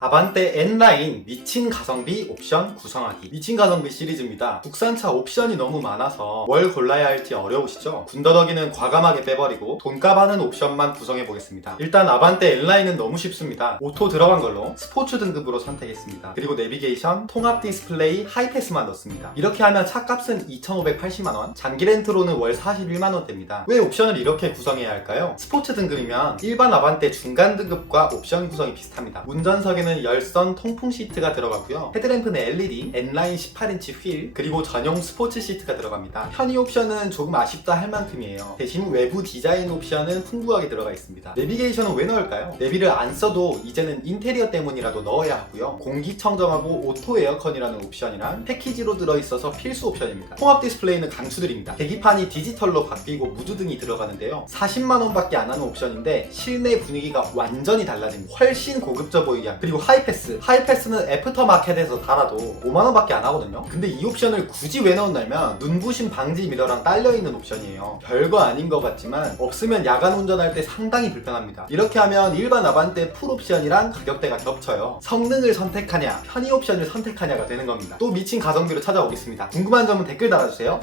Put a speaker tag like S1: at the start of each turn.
S1: 아반떼 N라인 미친 가성비 옵션 구성하기. 미친 가성비 시리즈입니다. 국산차 옵션이 너무 많아서 뭘 골라야 할지 어려우시죠? 군더더기는 과감하게 빼버리고 돈값 하는 옵션만 구성해 보겠습니다. 일단 아반떼 N라인은 너무 쉽습니다. 오토 들어간 걸로 스포츠 등급으로 선택했습니다. 그리고 내비게이션, 통합 디스플레이, 하이패스만 넣습니다. 이렇게 하면 차값은 2,580만원 장기 렌트로는 월 41만원대입니다. 왜 옵션을 이렇게 구성해야 할까요? 스포츠 등급이면 일반 아반떼 중간 등급과 옵션 구성이 비슷합니다. 운전석에는 열선 통풍 시트가 들어가고요. 헤드램프는 LED, N라인 18인치 휠, 그리고 전용 스포츠 시트가 들어갑니다. 편의 옵션은 조금 아쉽다 할 만큼이에요. 대신 외부 디자인 옵션은 풍부하게 들어가 있습니다. 내비게이션은 왜 넣을까요? 내비를 안 써도 이제는 인테리어 때문이라도 넣어야 하고요. 공기청정하고 오토 에어컨이라는 옵션이랑 패키지로 들어있어서 필수 옵션입니다. 통합 디스플레이는 강추드립니다. 계기판이 디지털로 바뀌고 무드등이 들어가는데요. 40만원밖에 안 하는 옵션인데 실내 분위기가 완전히 달라집니다. 훨씬 고급져 보이게 하고 그리고 하이패스. 하이패스는 애프터마켓에서 달아도 5만원밖에 안 하거든요. 근데 이 옵션을 굳이 왜 넣었냐면 눈부심 방지 미러랑 딸려있는 옵션이에요. 별거 아닌 것 같지만 없으면 야간 운전할 때 상당히 불편합니다. 이렇게 하면 일반 아반떼 풀 옵션이랑 가격대가 겹쳐요. 성능을 선택하냐 편의 옵션을 선택하냐가 되는 겁니다. 또 미친 가성비로 찾아오겠습니다. 궁금한 점은 댓글 달아주세요